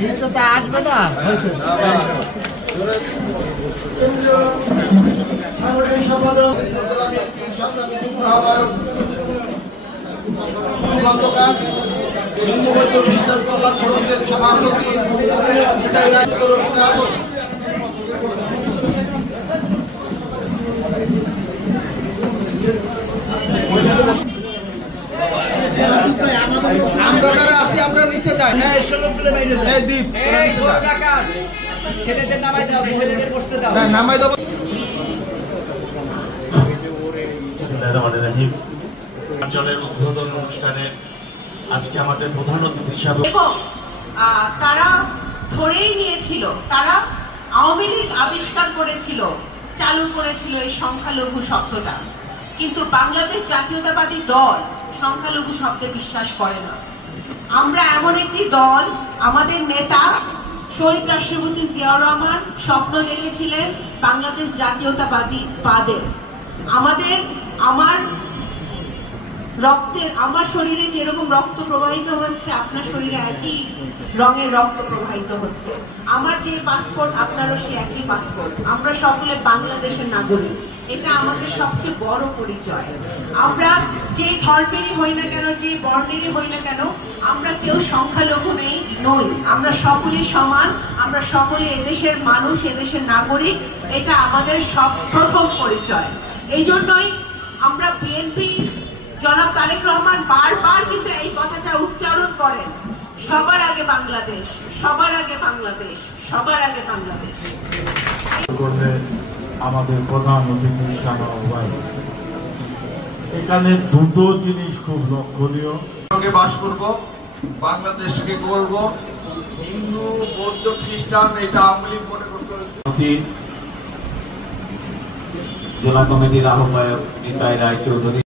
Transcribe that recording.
নিচে তো আসবে না। আমরা নিচে যাই, ছেলেদের নামাই দাও, মহিলাদের বসতে দাও। নামাই দেবো। অঞ্চলের উদ্বোধন অনুষ্ঠানে আজকে আমাদের প্রধান অতিথি হিসাবে তারা ধরেই নিয়েছিল, তারা আওয়ামী লীগ আবিষ্কার করেছিল, চালু করেছিল এই সংখ্যালঘু শব্দটা, কিন্তু বাংলাদেশ জাতীয়তাবাদী দল সংখ্যালঘু শব্দে বিশ্বাস করে না। আমরা এমন একটি দল, আমাদের নেতা শহীদ রাষ্ট্রপতি জিয়াউর রহমান স্বপ্ন দেখেছিলেন বাংলাদেশ জাতীয়তাবাদী বাদের। আমার শরীরে যেরকম রক্ত প্রবাহিত হচ্ছে, আপনার শরীরে একই রঙের রক্ত প্রবাহিত হচ্ছে। আমার যে পাসপোর্ট, আপনারও সে একই পাসপোর্ট। আমরা সকলে বাংলাদেশের নাগরিক, এটা আমাদের সবচেয়ে বড় পরিচয়। আমরা যে ধর্মেরই হই না কেন, যে বর্ণেরই হই না কেন, আমরা কেউ সংখ্যালঘু নই। আমরা সকলেই সমান, আমরা সকলে এদেশের মানুষ, এদেশের নাগরিক। এটা আমাদের প্রথম পরিচয়। এই জন্যই আমরা বিএনপি জনাব তারেক রহমান বারবার কিন্তু এই কথাটা উচ্চারণ করেন, সবার আগে বাংলাদেশ, সবার আগে বাংলাদেশ, সবার আগে বাংলাদেশ। আমাদের প্রধান অতিথি এখানে দুটো জিনিস খুব লক্ষণীয়। সঙ্গে বাস করব, বাংলাদেশকে করব, হিন্দু বৌদ্ধ খ্রিস্টান এটা আওয়ামী লীগ মনে করতে। জেলা কমিটির আহ্বায়ক নিতাই রায়চৌধুরী।